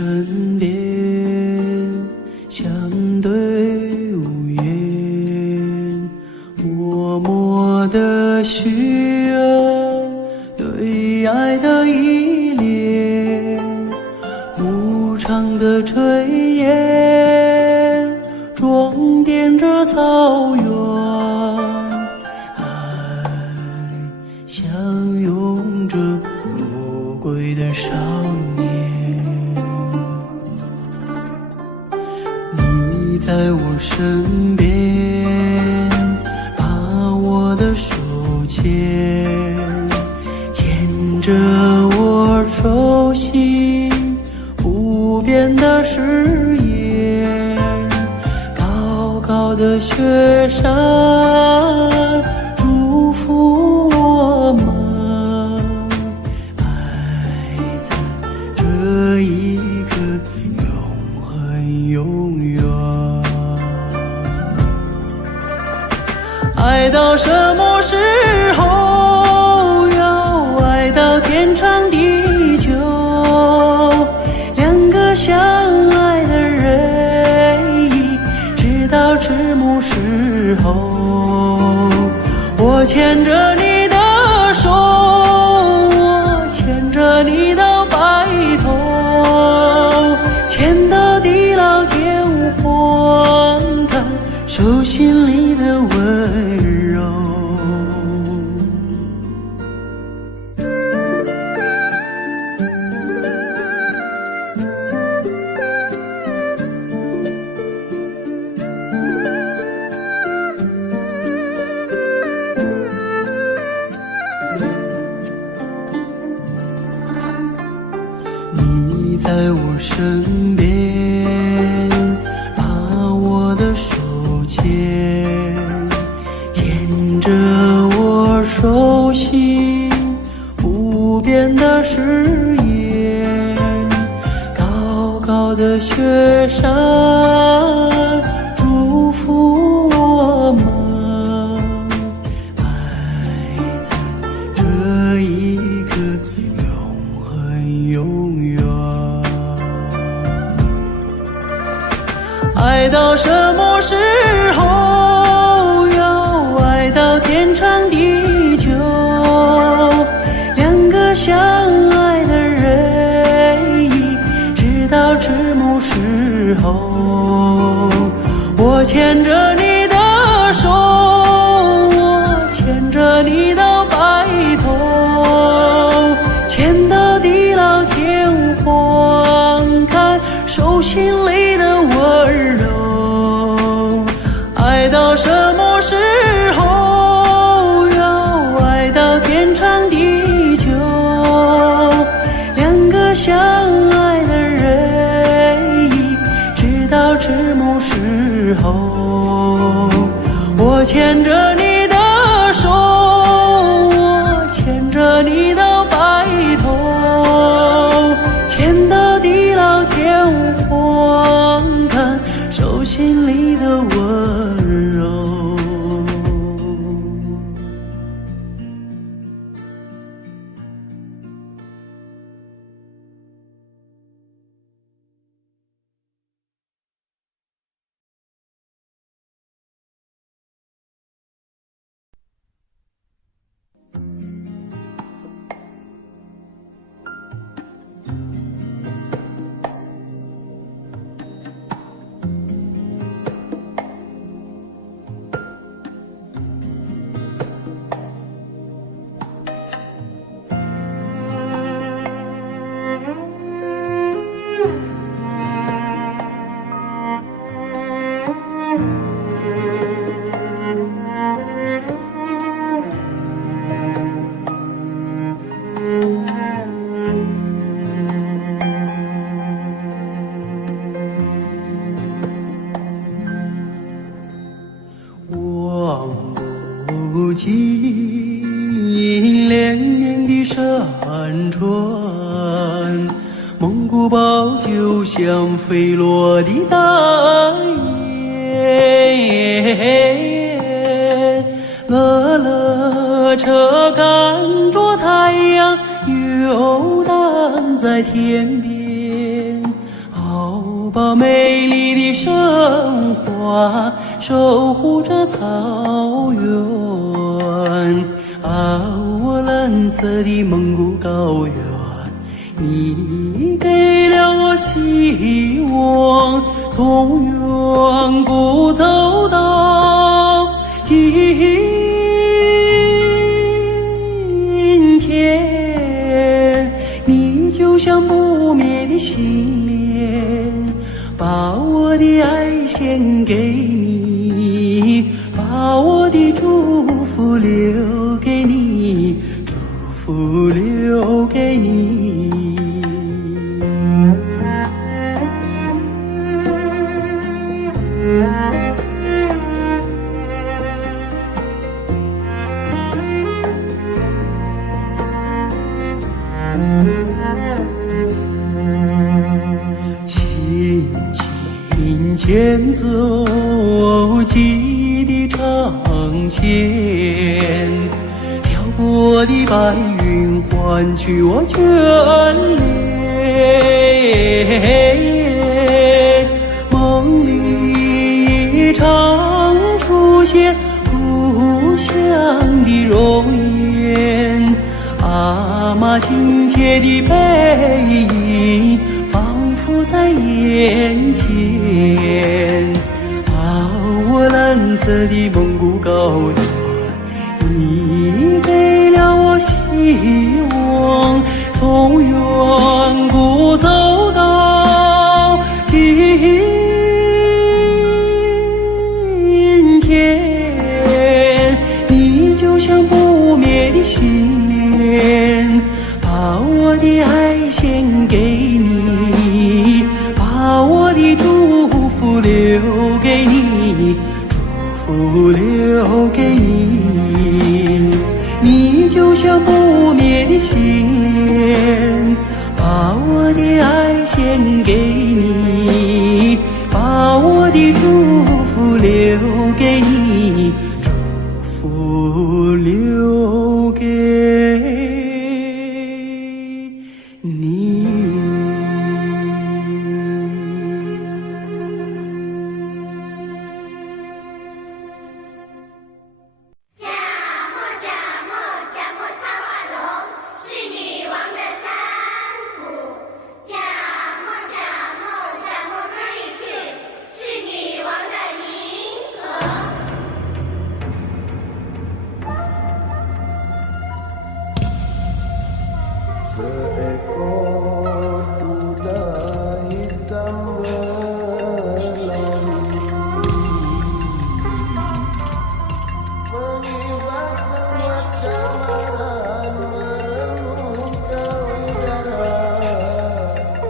身边，相对无言，默默的许愿，对爱的依恋，无常的炊烟，装点着草原，爱相拥着魔鬼的少年。你在我身边，把我的手牵，牵着我手心不变的誓言，高高的雪山祝福我们，爱在这一刻永恒永远。爱到什么时候？要爱到天长地久。两个相爱的人，直到迟暮时候。我牵着你的手，我牵着你到白头，牵到地老天荒看手心里的温柔。你在我身边，把我的手牵，牵着我手心不变的誓言，高高的雪山祝福我们，爱在这一刻永恒永远。爱到什么时候？要爱到天长地久。两个相爱的人，直到迟暮时候。我牵着你的手，我牵着你到白头，牵到地老天荒看手心里的温柔。爱到什么时候？要爱到天长地久。两个相爱的人，直到迟暮时候。我牵着你的手，我牵着你到白头，牵到地老天荒看手心里的温柔。望不尽连绵的山川，蒙古包就像飞落的大雁，乐乐车赶着太阳游荡在天边，抱美丽的生花，守护着草原。我蓝色的蒙古高原，你给了我希望，从远古走到今天，你就像不灭的信念，把我的爱献给你，把我的祝福留给你，祝福留给你。轻轻牵走记忆的长线，飘过的白云换取我眷恋。梦里常出现故乡的容颜，阿妈亲切的背影仿佛在眼前。我蓝色的蒙古高原，你给了我希望，从远古走到今天，你就像不灭的信念，把我的爱献给你，把我的祝福留给你，祝福留给你。你就像不灭的信念，把我的爱献给你，把我的祝福留给你，祝福留给你。Seekor kuda hitam berlari mengibas semua camaran merenungkan udara dan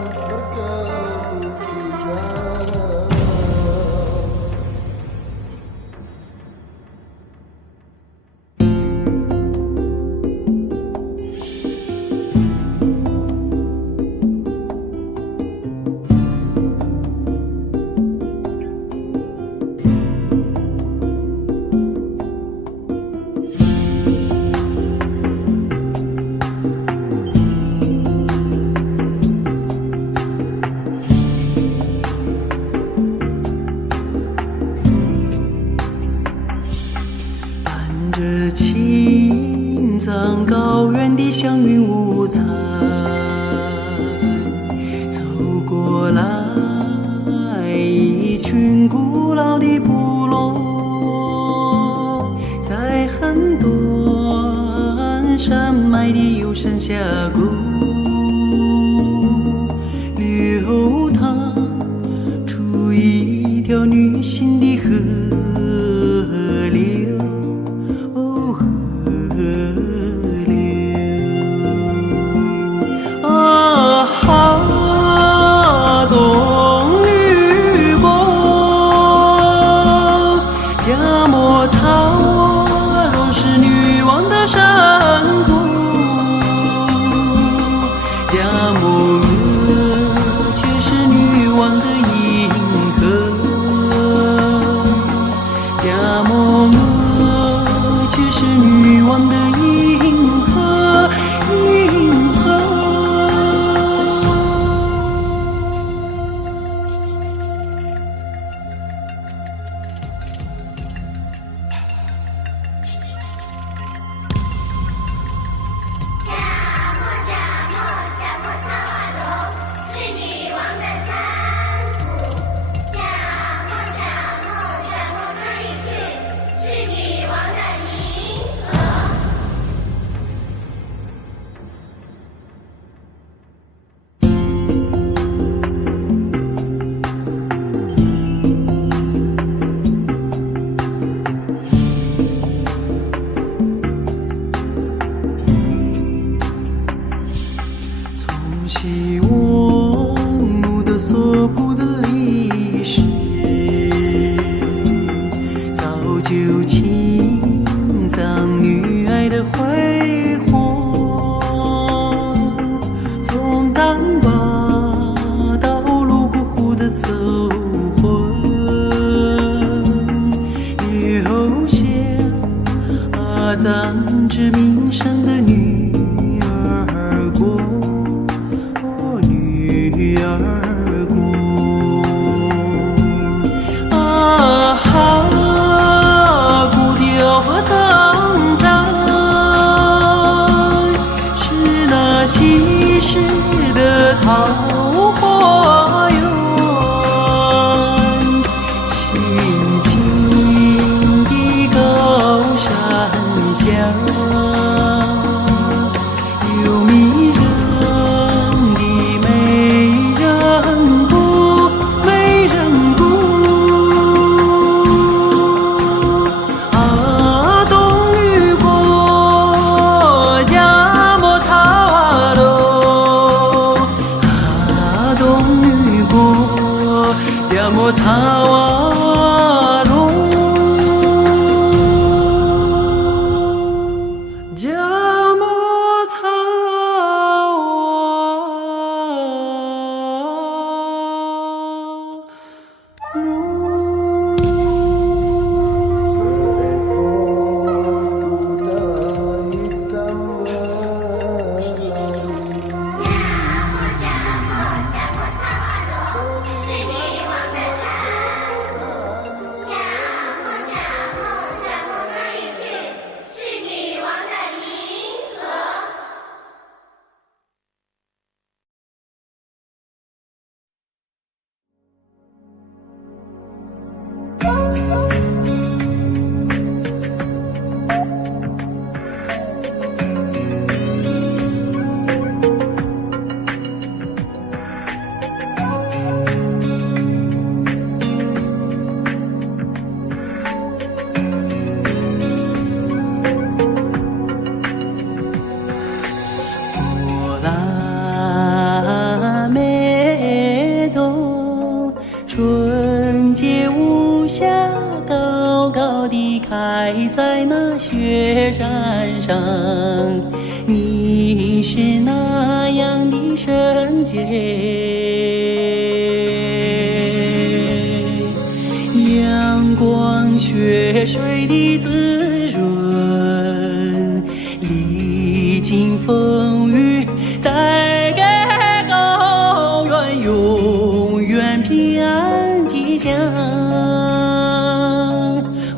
berkebukiran.青藏高原的祥云五彩，走过来一群古老的部落，在很短山脉的幽深峡谷流淌出一条女性的河流。东吕公，加莫塔罗是女王的山谷，她长知名声的女儿国，哦，女儿国。啊哈，古调和苍山，是那稀世的桃花源。有迷人的美人谷，美人谷啊，东隅国加莫塔罗啊，东隅国加莫塔瓦。春节无暇，高高地开在那雪山上。你是那样的圣洁，阳光雪水的滋润，历经风雨，带给高原永远平安吉祥。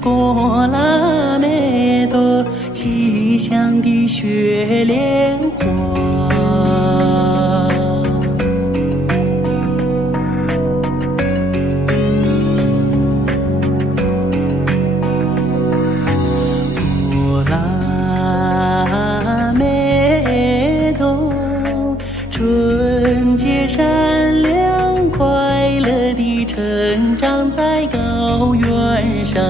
过拉美多吉祥的雪莲花，过拉美多纯洁善良快乐地成长在高原上。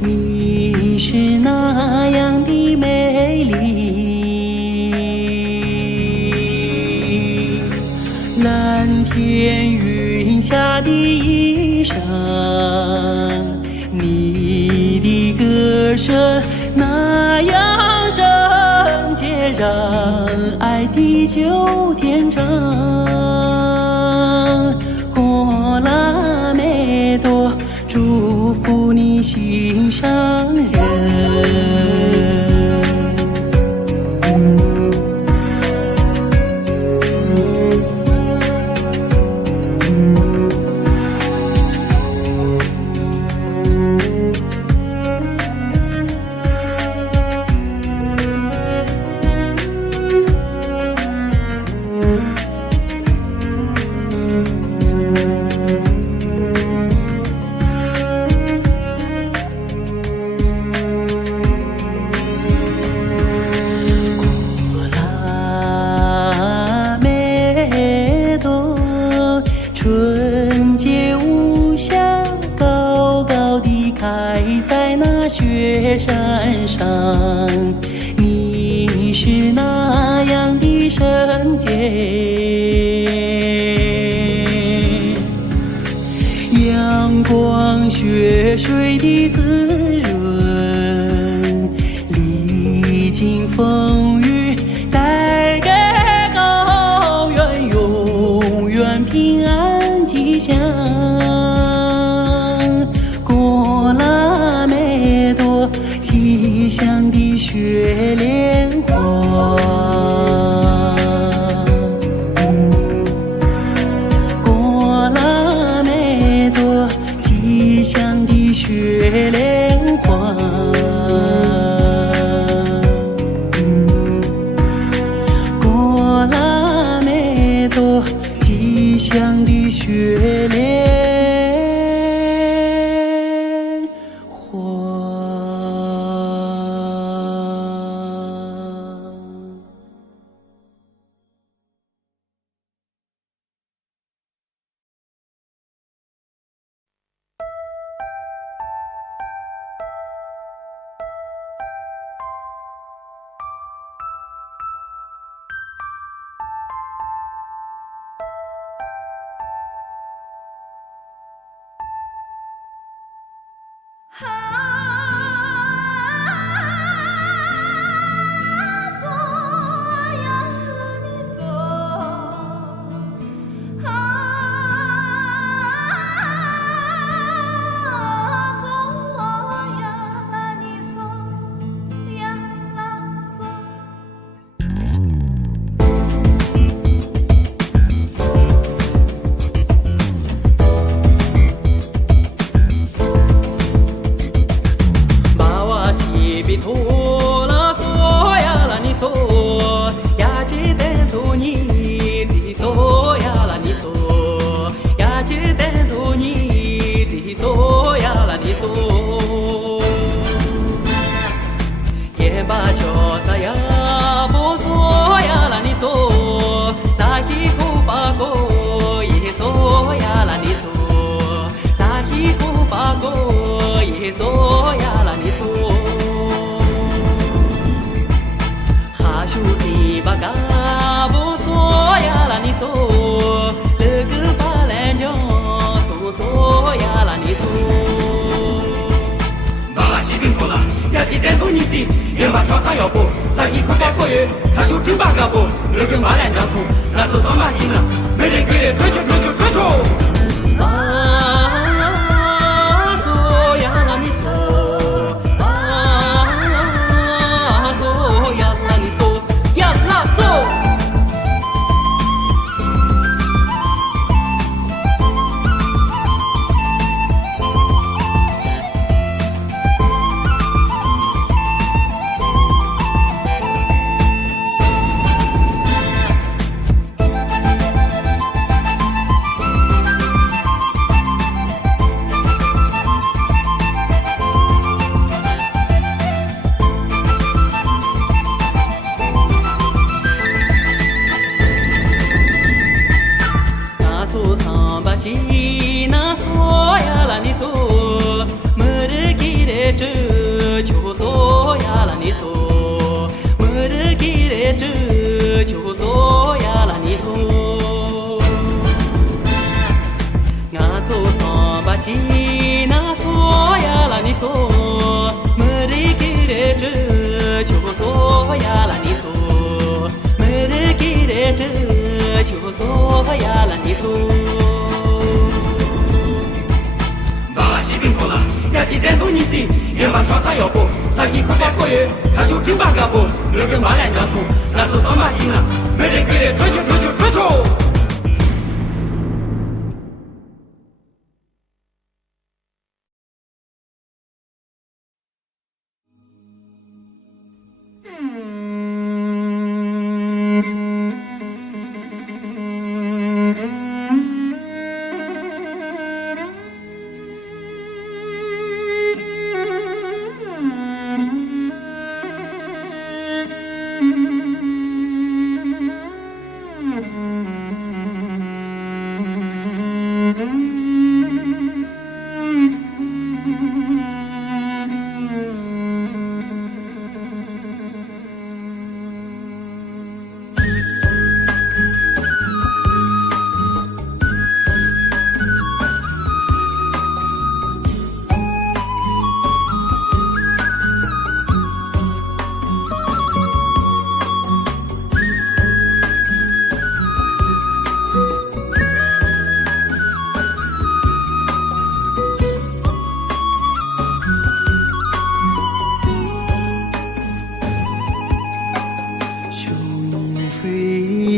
你是那样的美丽，蓝天云下的衣裳，你的歌声那样圣洁，让爱地久天长。过拉美多祝福你心上人。纯洁无瑕，高高地开在那雪山上。你是那样的圣洁，阳光雪水的滋润，历经风雨，带给高原永远平安吉祥。过拉美多吉吉祥的雪莲花，过了那朵吉祥的雪莲花，过了那朵吉祥的雪莲花。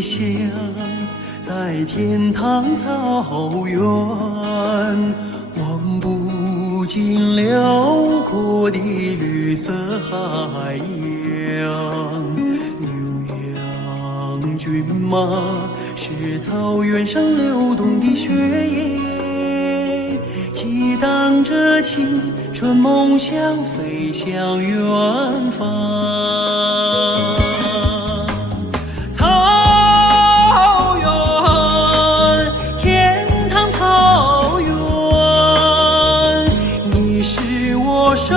理想，在天堂草原，望不尽辽阔的绿色海洋。牛羊骏马是草原上流动的血液，激荡着青春梦想，飞向远方。草原，天堂草原，你是我生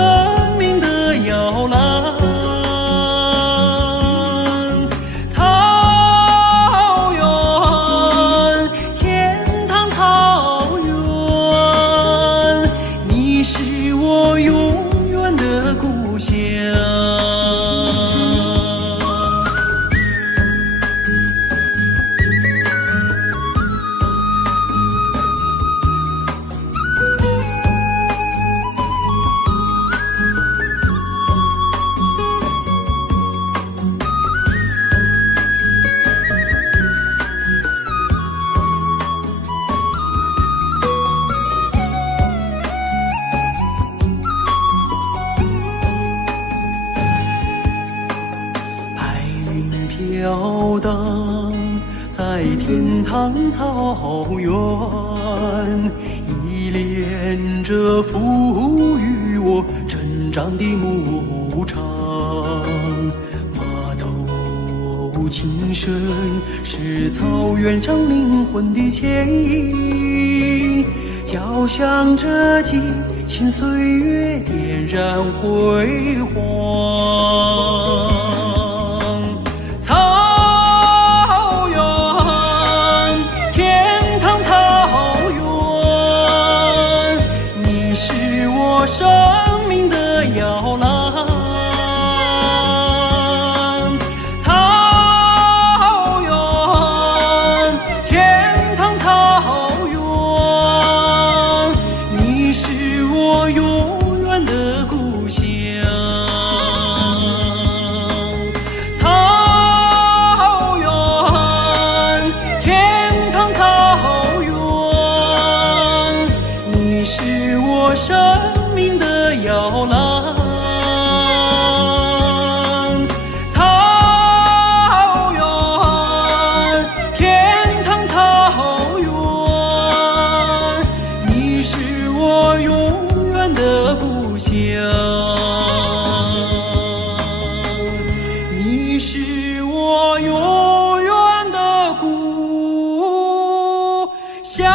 命的摇篮。草原，天堂草原，你是我永远的故乡。飘荡在天堂草原，依恋着赋予我成长的牧场。马头琴声是草原上灵魂的牵引，交响着激情岁月，点燃辉煌。生命的摇篮，草原，天堂草原，你是我永远的故乡。草原，天堂草原，你是我生命的摇篮。草原，天堂草原，你是我永远的故乡。你是我永远的故乡。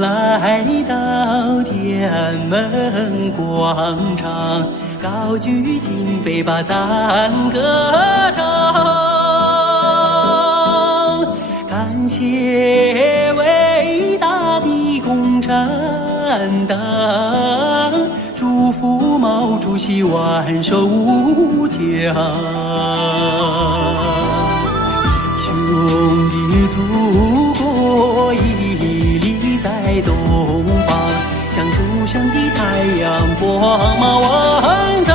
来到天安门广场，高举金杯把赞歌唱，感谢伟大的共产党，祝福毛主席万寿无疆。兄弟，祖国屹立在东方，像初升的太阳光芒万丈。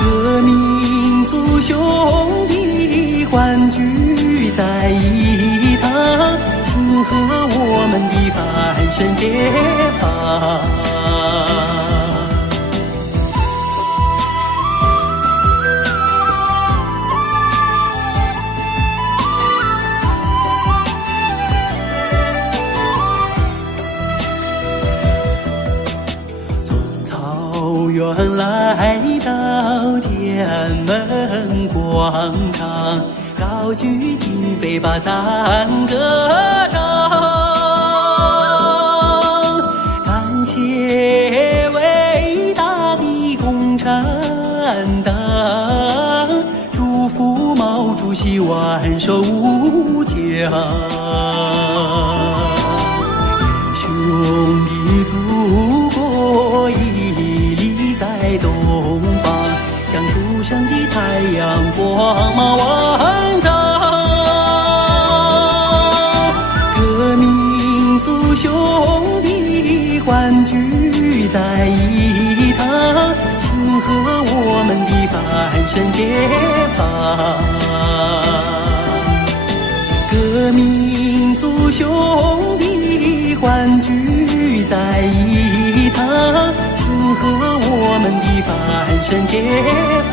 革命族兄弟欢聚在一堂，庆贺我们的翻身解放。人广场，高举金杯把赞歌唱。感谢伟大的共产党，祝福毛主席万寿无疆。英雄的祖国屹立在东方，像初升的太阳光芒万丈。各民族兄弟欢聚在一堂，庆贺我们的翻身解放。各民族兄弟欢聚在一堂，庆贺我们的翻身解放。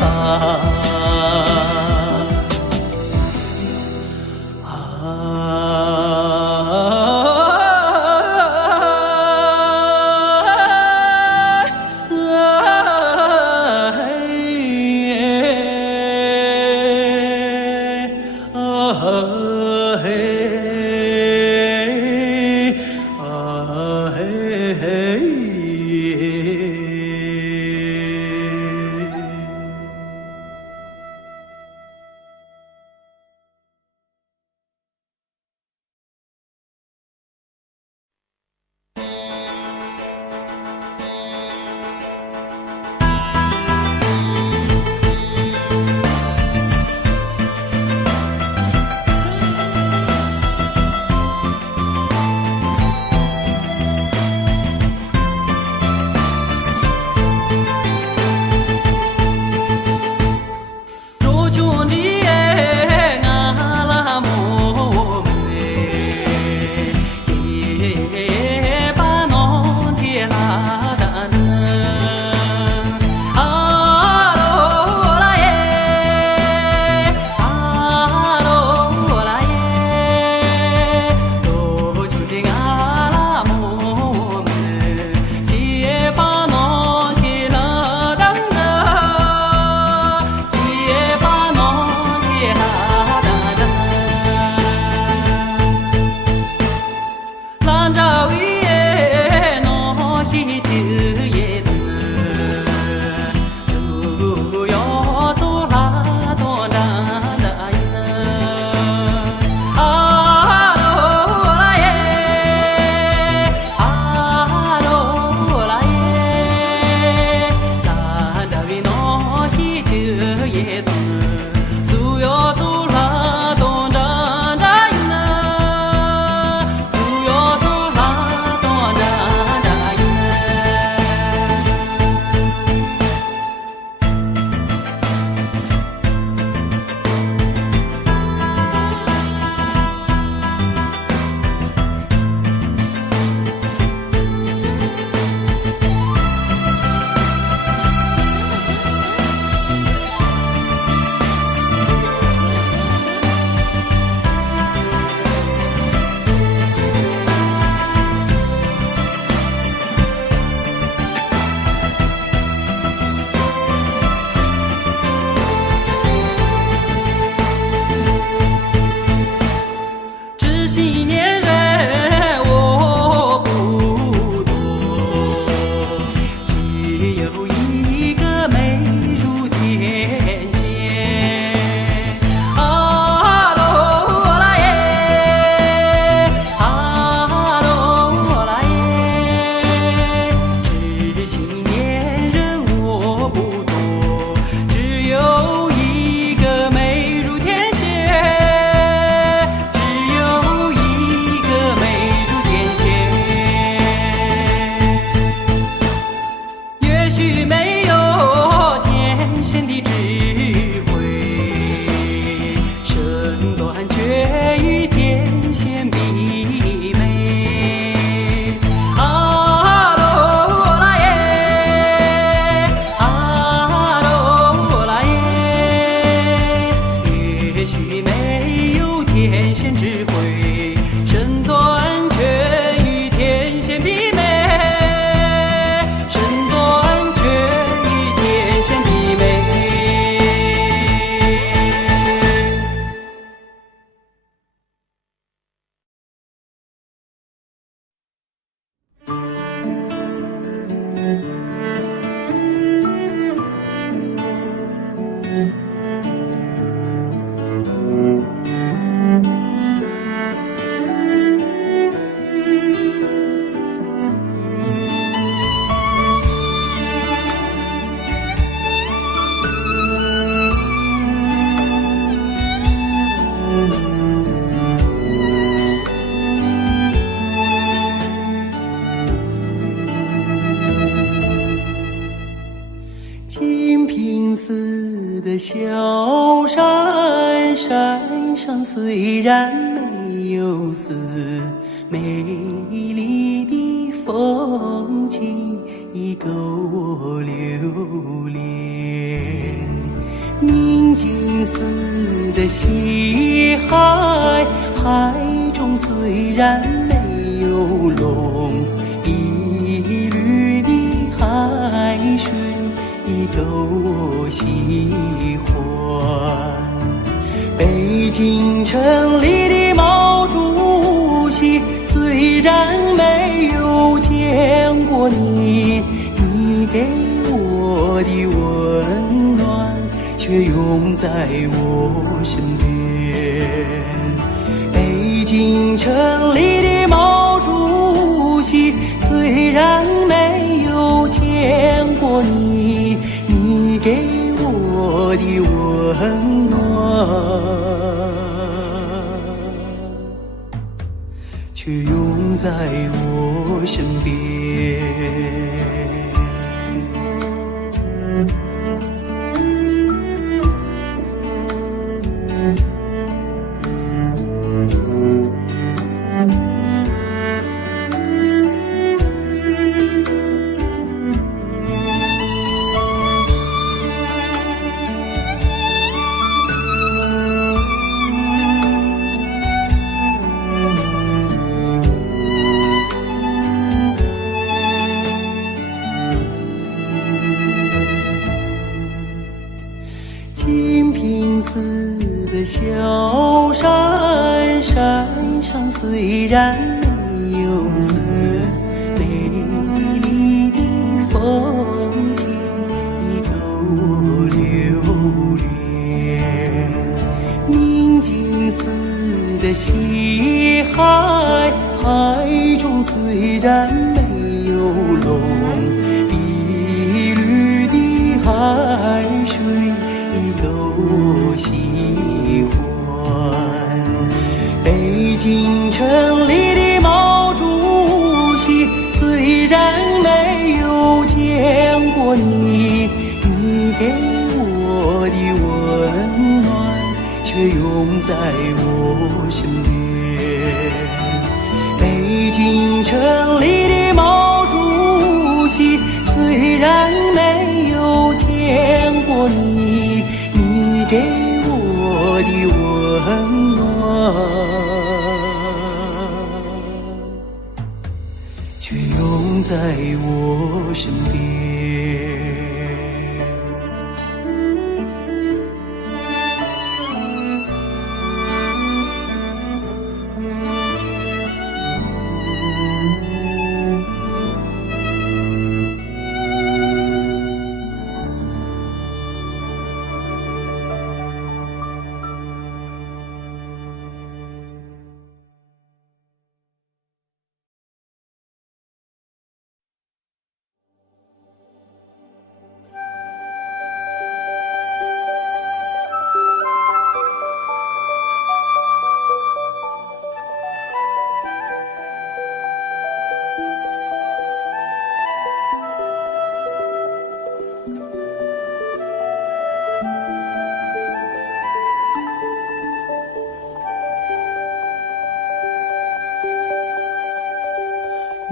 山，山上虽然没有寺，美丽的风景已够我留恋。明镜似的西海，海中虽然没有龙，一缕的海水已够我喜欢。北京城里的毛主席，虽然没有见过你，你给我的温暖却永在我身边。北京城里的毛主席，虽然没有见过你，你给我的温暖却永在我身边。金瓶寺的小山，山上虽然没有寺，美丽的风景已够我留恋。明镜似的西海，海中虽然没有龙，碧绿的海水已够我喜欢。北京城里的毛主席，虽然没有见过你，你给我的温暖却永在我身边。北京城里的毛主席，虽然没有见过你，你给我的温暖却永在我身边。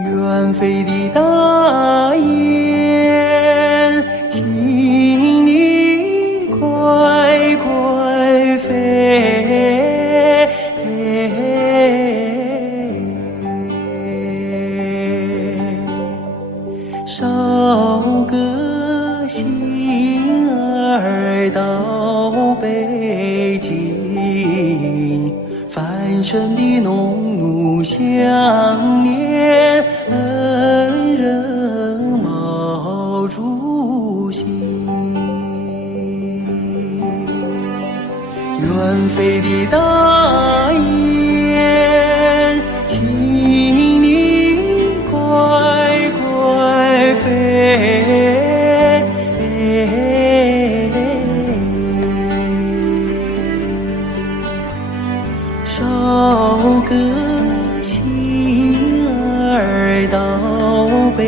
远飞的大雁，请你快快飞，捎个信儿到北京，繁盛的农奴想念恩人毛主席。远飞的大雁，请你快快飞，捎个信儿到北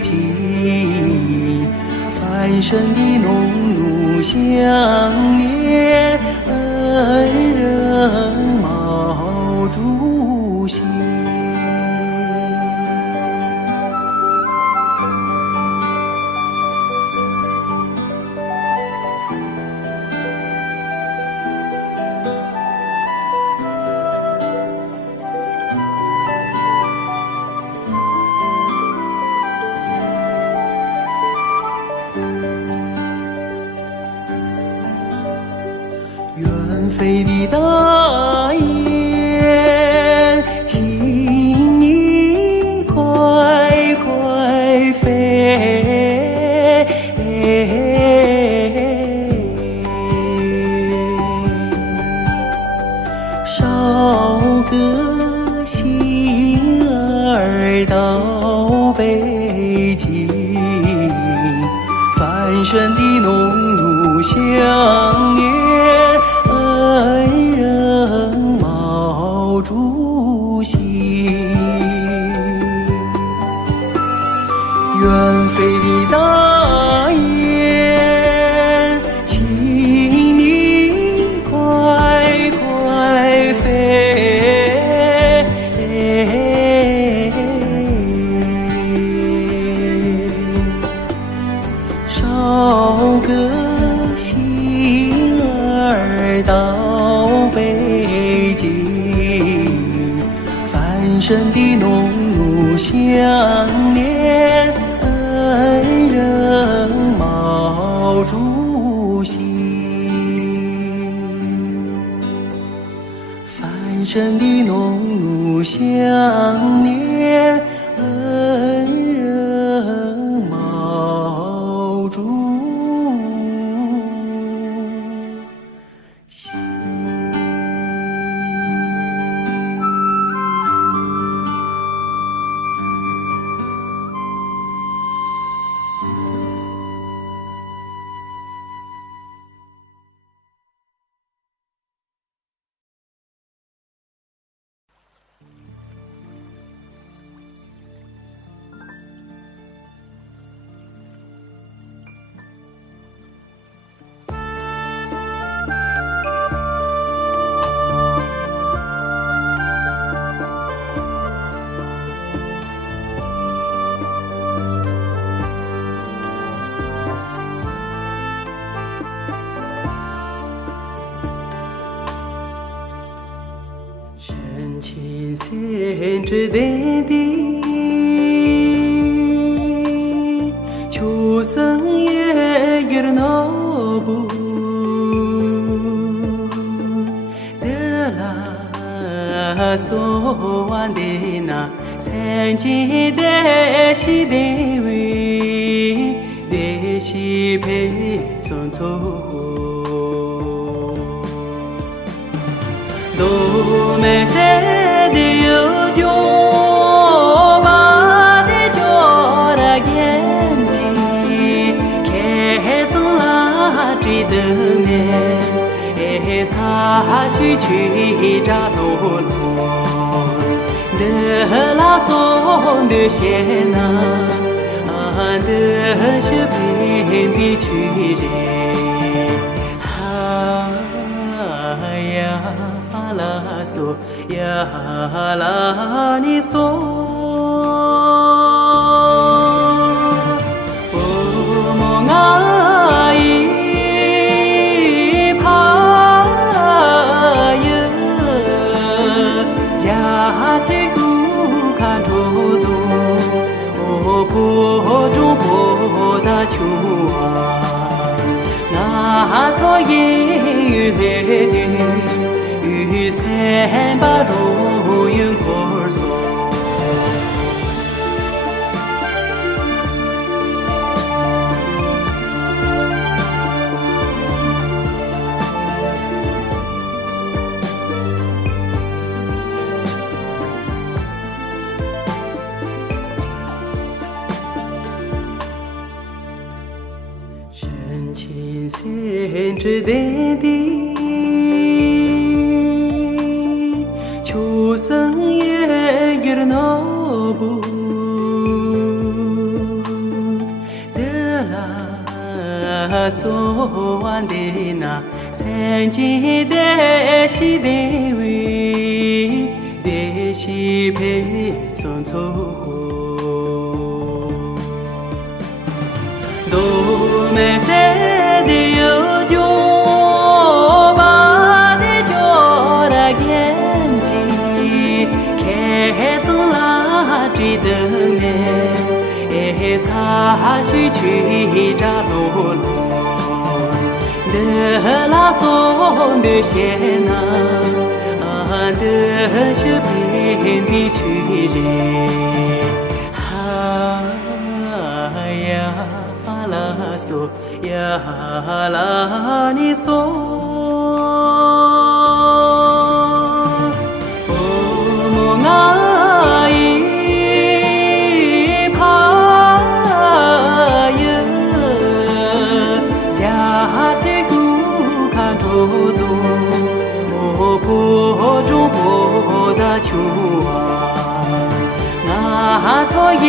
京，繁盛的农奴想念远飞的大雁，请你快快飞，捎个信儿到北京，繁盛的农奴相连，恩人毛主席。远飞的大雁，请你快快飞，捎个信儿到北京，繁盛的农奴相连，恩人毛主席。繁盛的农奴相连，恩人毛主席。深情深知的地，秋生也有那不得啦，所望的那三界的西的为的西陪送走。都没谁的有酒，把的酒的眼睛开着那追的面，擦去去扎罗罗，的拉松的线呐，的是偏僻去人，呀。啦嗦呀啦你嗦，我梦啊一怕哟，家去古看土土，我坡中坡大秋啊，那错也的。雨伞把路云过送，深情深知的地。秋生也有那不得啦，所望的那三界的西的为的西陪送走，都没谁的有酒，把的酒的眼。开着那追的面，擦去去扎罗罗，的拉送的线呐，的是偏僻去嘞，呀啦嗦呀啦你嗦。秋啊，那草烟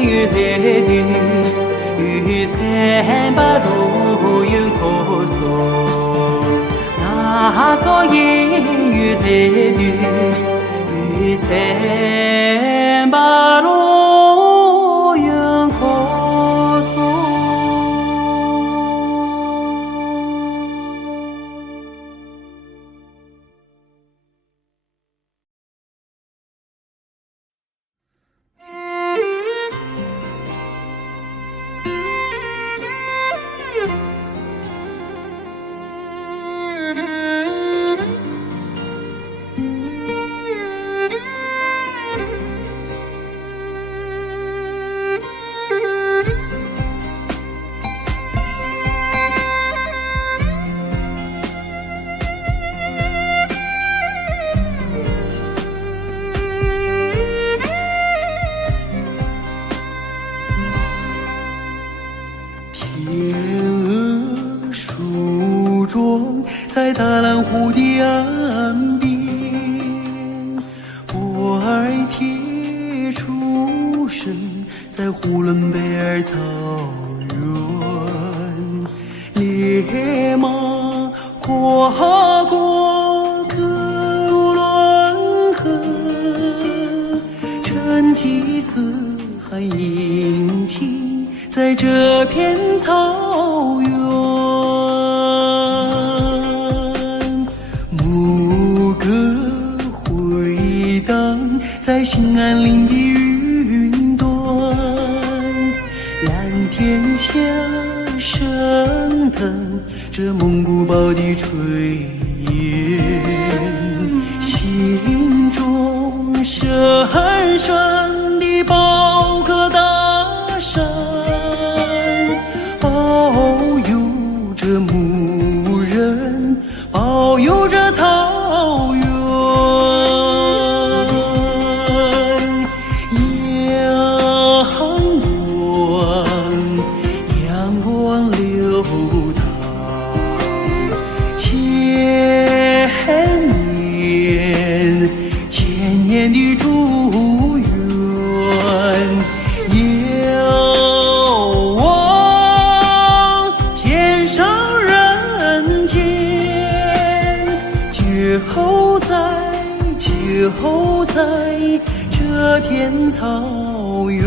雨来的，雨伞把路云可索。那草烟雨来的，雨伞把路云可索。在大蓝湖的岸边，波儿贴出身，在呼伦贝尔草原，烈马跨过哥伦河，成吉思汗引起在这片草原。在兴安岭的云端，蓝天下升腾着蒙古包的炊烟，心中深深的包个大山，保佑着牧人，保佑着草原。后在这片草原。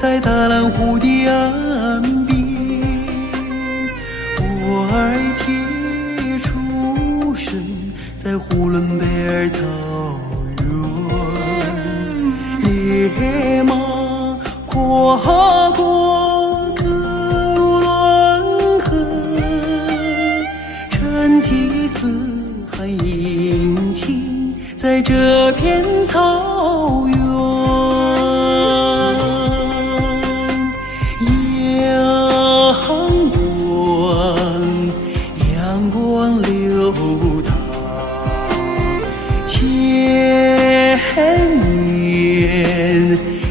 在大蓝湖的岸边，波儿贴出身，在呼伦贝尔草原，烈马跨过哥伦河，成吉思汗引起在这片草原。阳光流淌，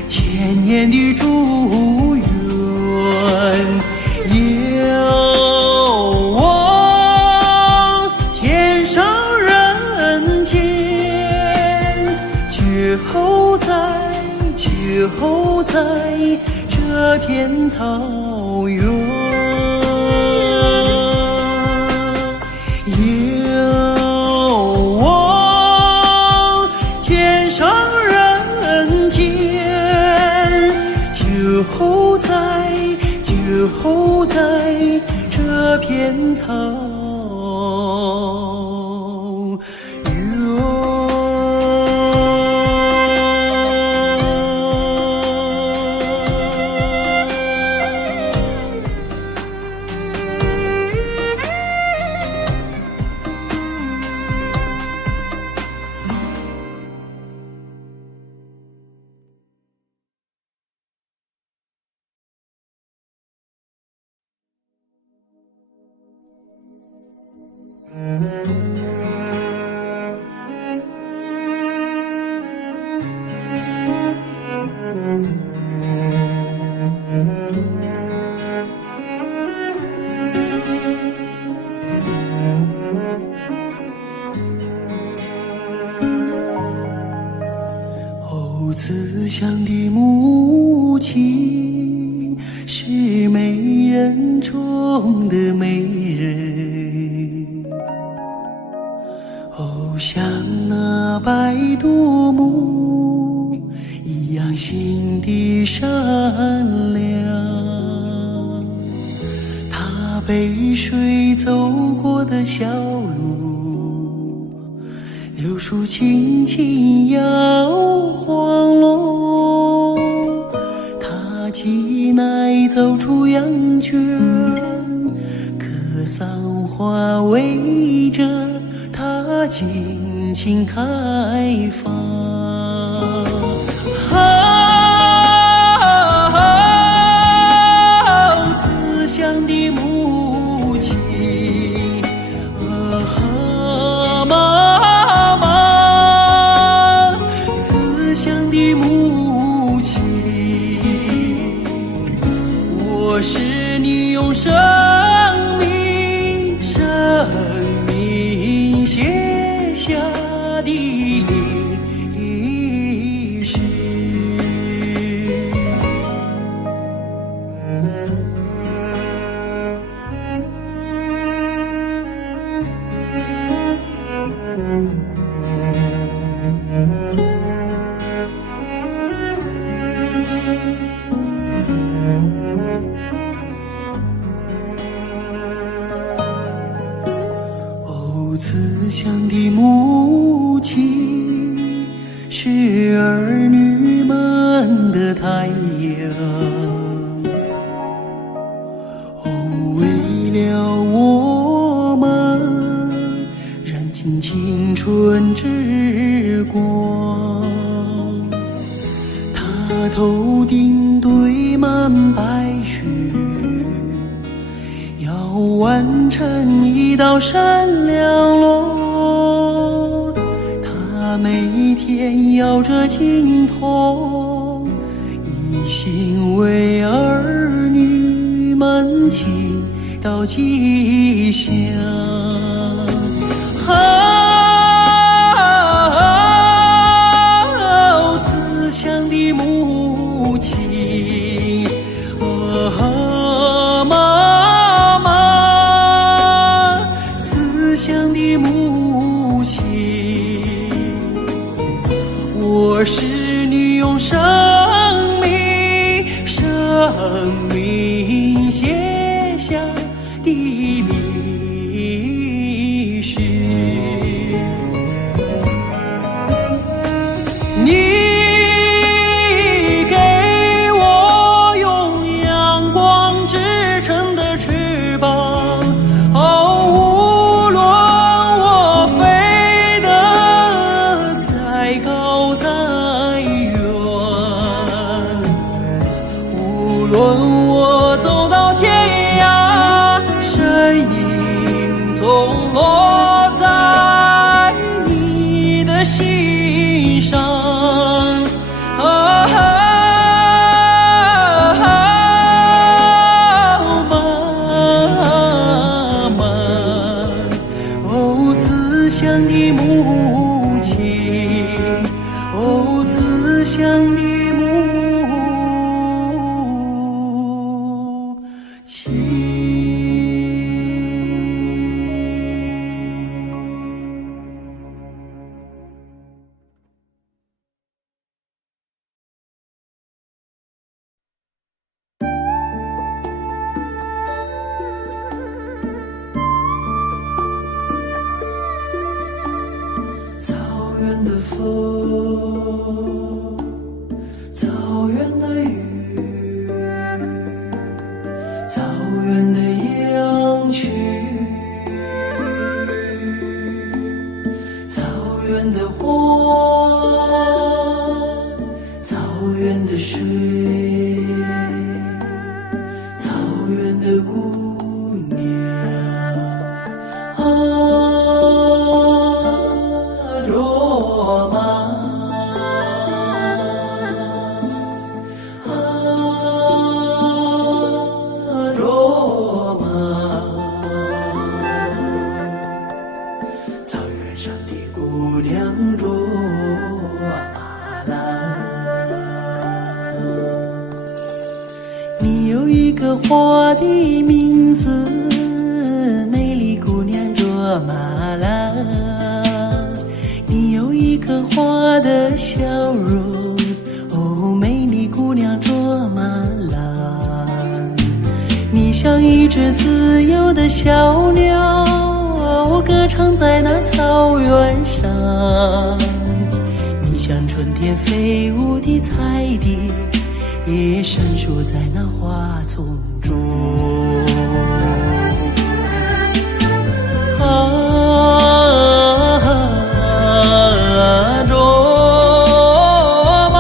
千年的祝愿，遥望天上人间，就在这片草原，遥望天上人间，就在这片草原。慈祥的母亲是美人中的美人，像那白度母一样心地善良。她被水走过的小路，柳树轻轻摇晃落，她挤奶走出羊圈，可桑花围着她尽情开放。慈祥的母亲，妈妈，慈祥的母亲，我是你用生命写下的历史。慈祥的母亲是儿女们的太阳，为了我们燃尽青春之光。她头顶堆满白雪，要完成一道闪亮路，他每天摇着金筒，一心为儿女们祈祷吉祥。慈祥的母亲，妈妈，慈祥的母亲，我是你用生命写下的历史。你给我用阳光织成的翅膀，无论我飞得再高再远，无论我走到天涯，身影总落在你的心上。乡的母亲。草原的风，草原的雨，草原的羊群，草原的花，草原的水，草原的姑娘啊。你有一个花的名字，美丽姑娘卓玛拉。你有一颗花的笑容，哦，美丽姑娘卓玛拉。你像一只自由的小鸟，歌唱在那草原上。你像春天飞舞的彩蝶，也闪烁在那花丛中。卓玛，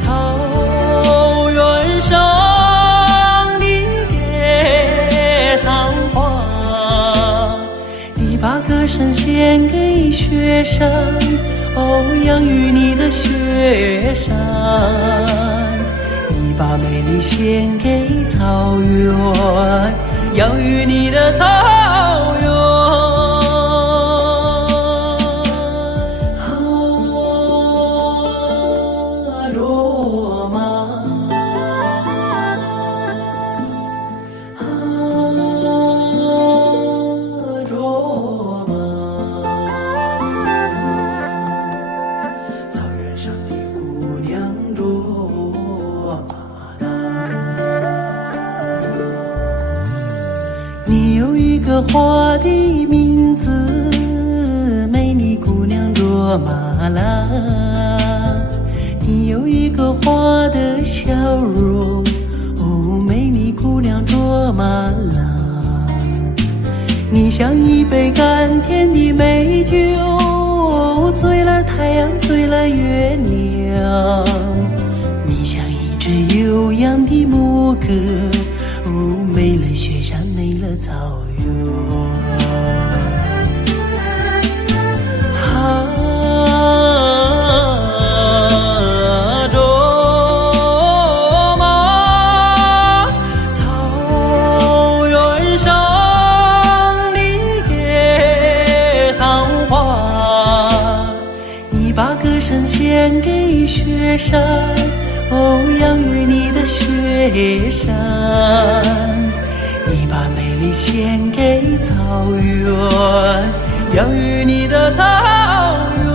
草原上的野桑花，你把歌声献给雪山，哦，养育你的雪山。你把美丽献给草原，养育你的草原。卓玛，卓玛，草原上的姑娘卓玛拉。你有一个花的名字，美丽姑娘卓玛拉。你有一个花的笑容，哦，美丽姑娘卓玛拉。你像一杯甘甜的美酒，醉了太阳，醉了月亮。你像一只悠扬的牧歌，哦，美了雪山，美了草原。献给雪山，哦，养育你的雪山。你把美丽献给草原，养育你的草原。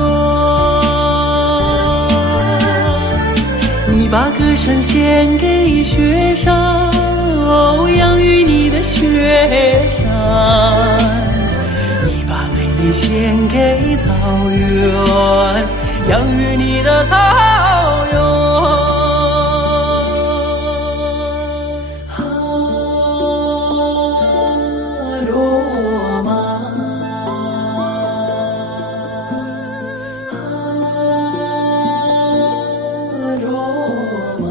你把歌声献给雪山，哦，养育你的雪山。你把美丽献给草原，养育你的草原。卓玛，卓玛，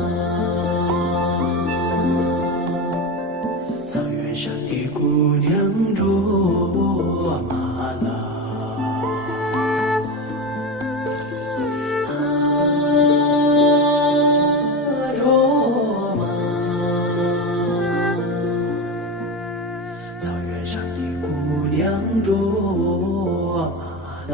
草原上的姑娘卓玛拉。卓玛拉。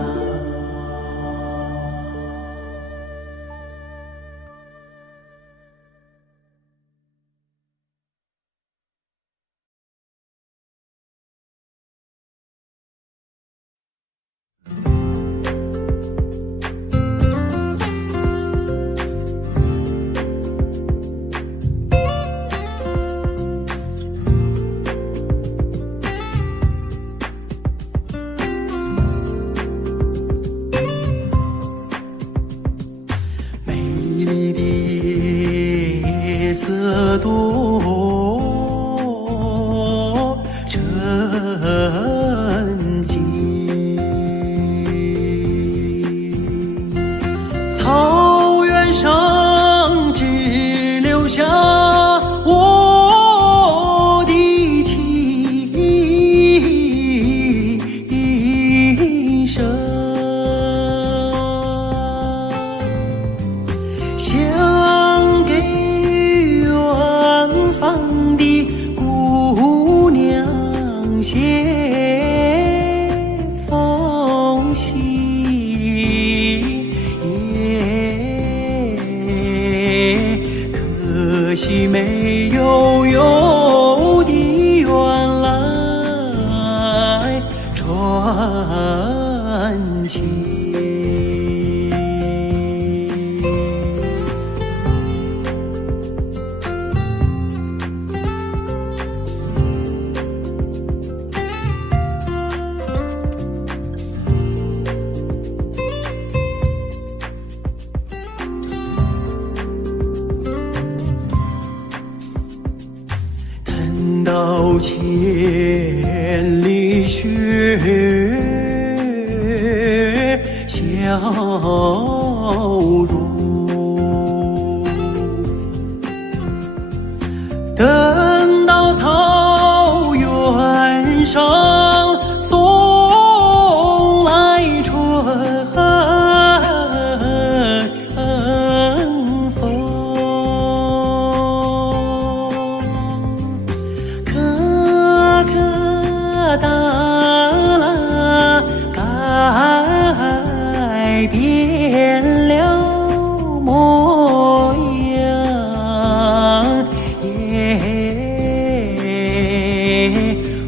你的夜色多沉静，草原上只留下我的琴声，想给远方的姑娘写封信，可惜没有邮递员来传情。等到千里雪消融，等到草原上送来春风，可可哒啦改变了模样，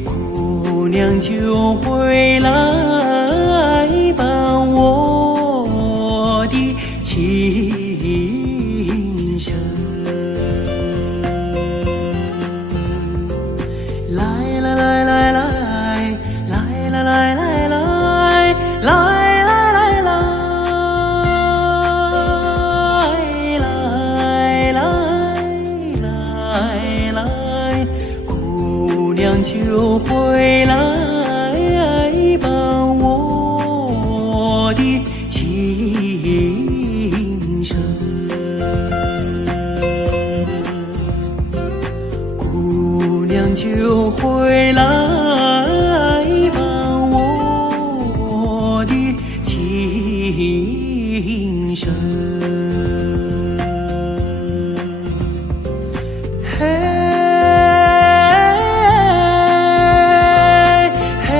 姑娘就回来伴我的琴声。来来来来来来来来来来来来来，姑娘就回来伴我的琴声，姑娘就回来伴我的琴声。嘿，嘿，嘿，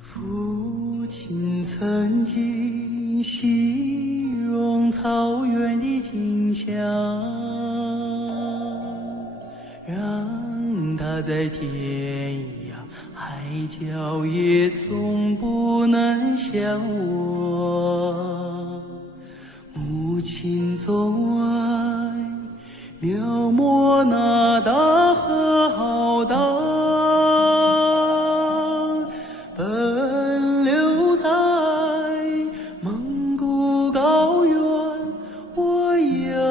父亲曾经形容草原的景象，让他在天涯海角也从不能想我。母亲总爱描摹那大河浩荡，奔流在蒙古高原，我有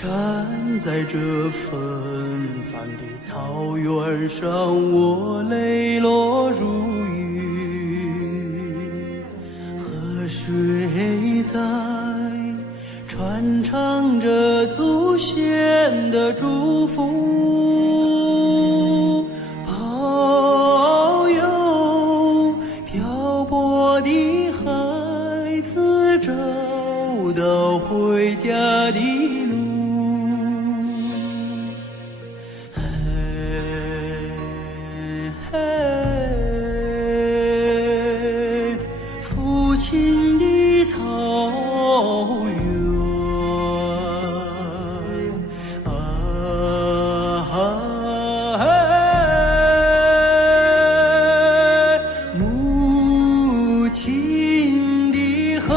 站在这纷繁的草原上，我泪落如雨，河水在传唱着祖先的祝福，保佑漂泊的孩子找到回家的路。父亲的草原母亲的河，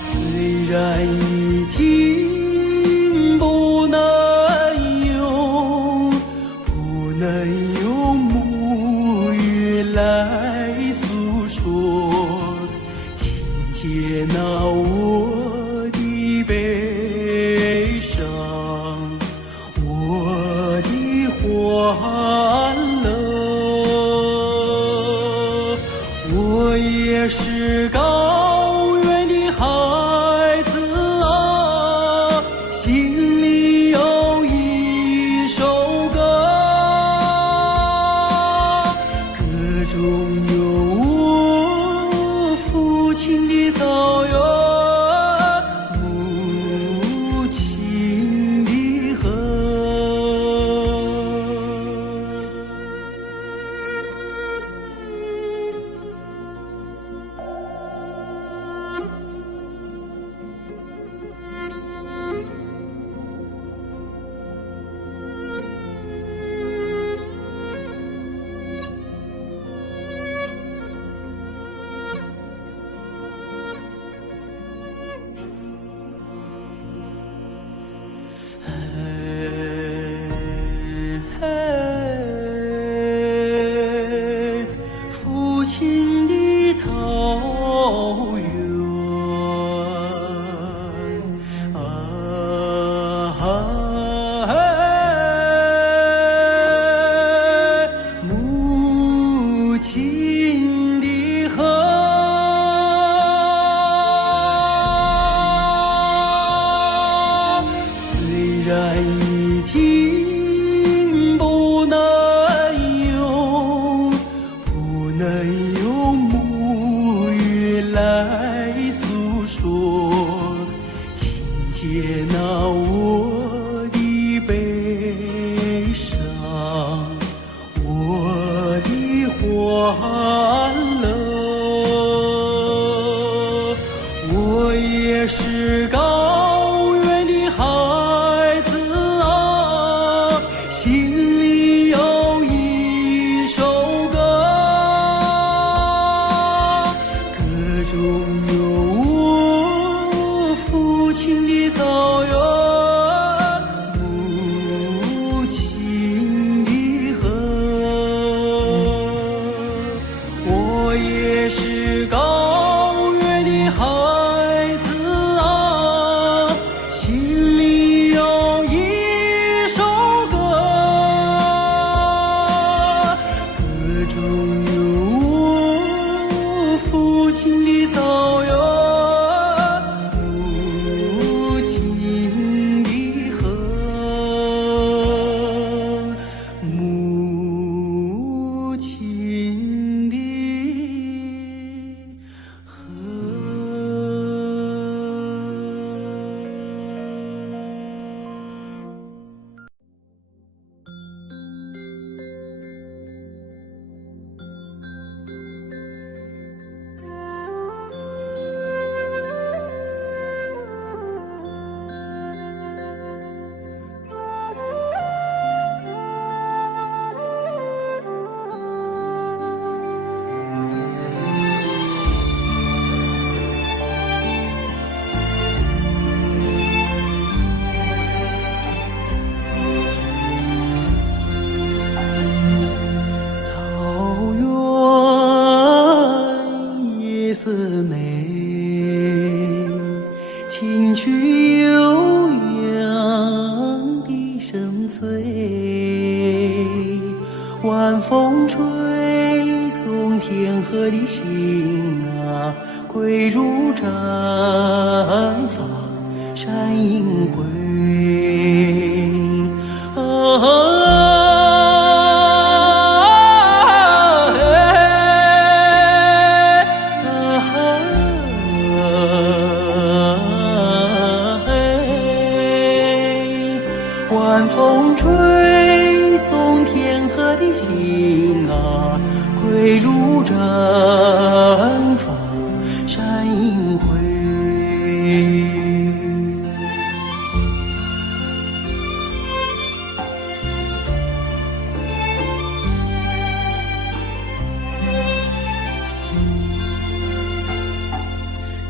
虽然已经不能用母语来诉说，请接纳我的悲伤，我的欢乐。我也是高原的孩子啊，心里有一首歌，歌中有我父亲的草原，母亲的河。父亲的草原母亲的河，虽然已经不能用母语来诉说，请接纳我的悲伤，我的欢乐。我也是高原的孩子啊，心里有一首歌，歌中有我父亲的草原，母亲的河。我也是高原的孩子啊，心里有一首歌，歌中有我父亲的草原，母亲的河，母亲的河。似美，琴曲悠扬笛声催，晚风吹送天河的星啊，归入毡房山映辉。晚风吹送天河的星啊，归入毡房山映辉。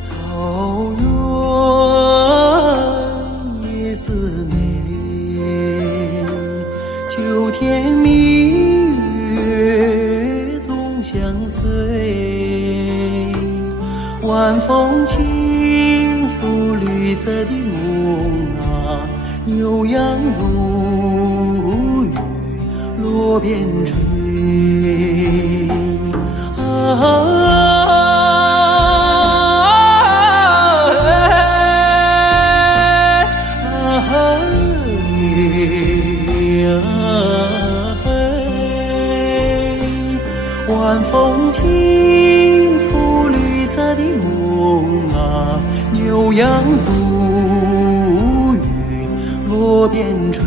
草原也似美，秋天明月总相随，晚风轻拂绿色的梦啊，牛羊如雨落边吹。晚风轻拂绿色的梦啊，牛羊如雨落边吹。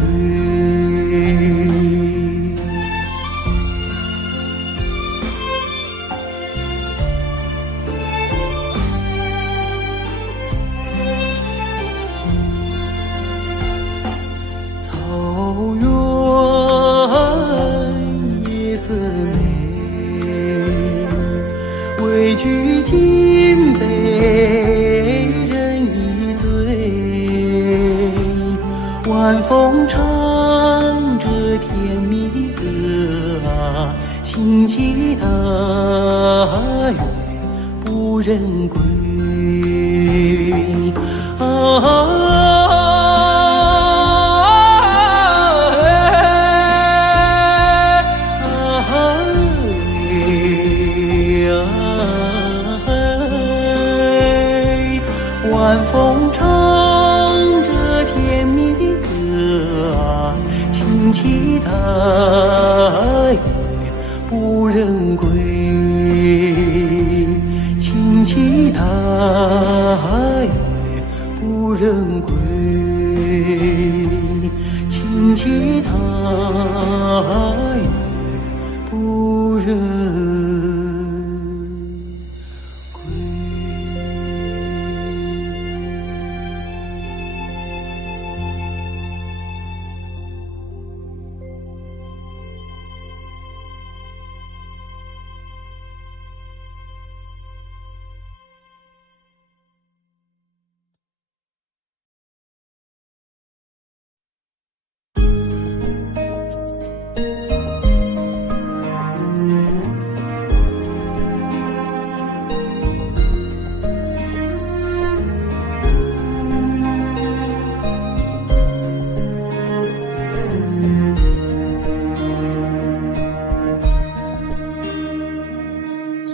草原也似美，畏惧金杯人已醉，晚风唱着甜蜜的歌啊，轻骑踏月不忍归。晚风唱着甜蜜的歌啊，轻骑踏月不忍归，轻骑踏月不忍归，轻骑踏月不忍。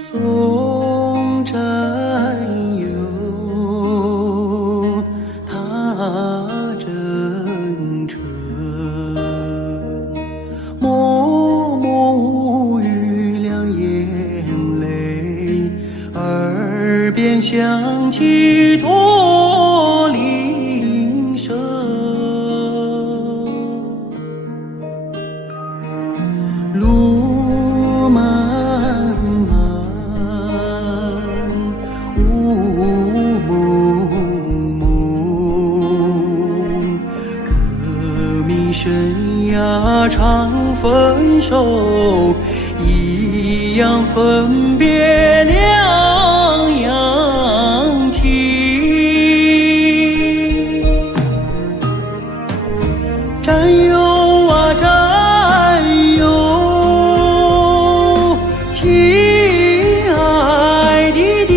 送战友踏征程，默默无语两眼泪，耳边响起驼铃声。路漫漫雾蒙蒙，革命生涯常分手，一样分别两样情。战友啊战友，亲爱的弟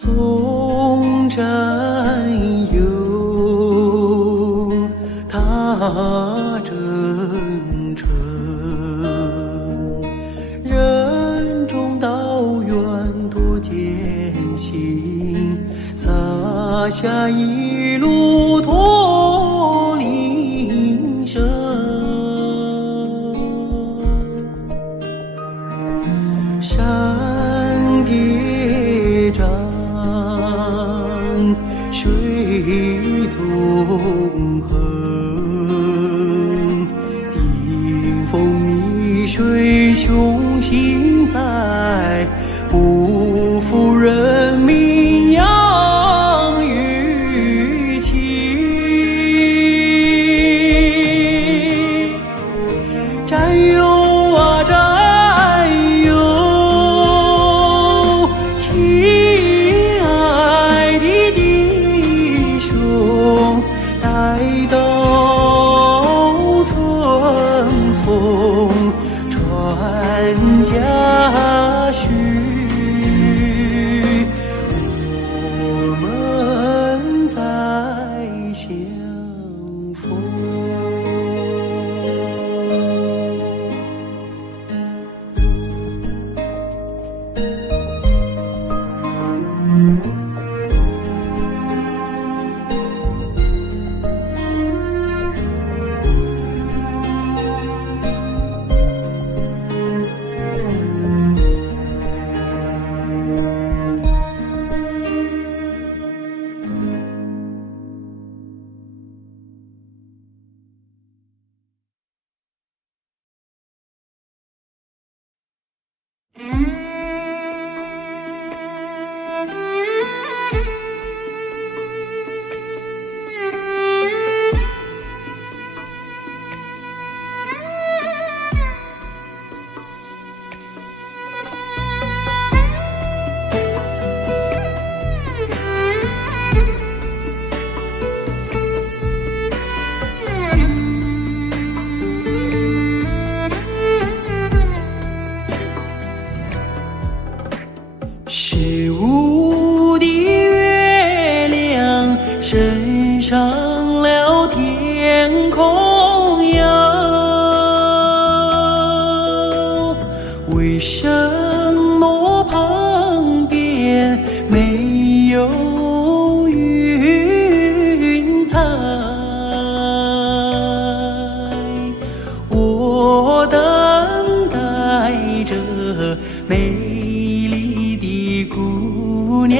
松针有他真诚，人中道远多艰辛，洒下一路驼铃声。山叠嶂，水纵横，顶风逆水，雄心在，不负人民养育情。战友啊战友，亲爱的弟兄，待到春风传家训，我们再相逢。是无的月亮升上了天空呀，为什么旁边没有云彩？我等待着美丽的姑娘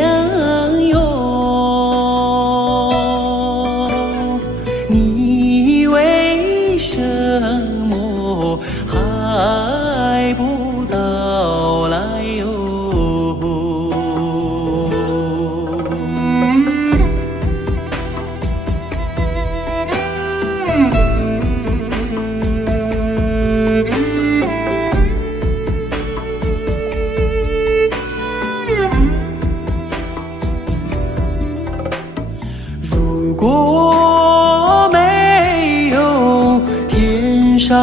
哟，你为什么还不到来哟？如果没有天上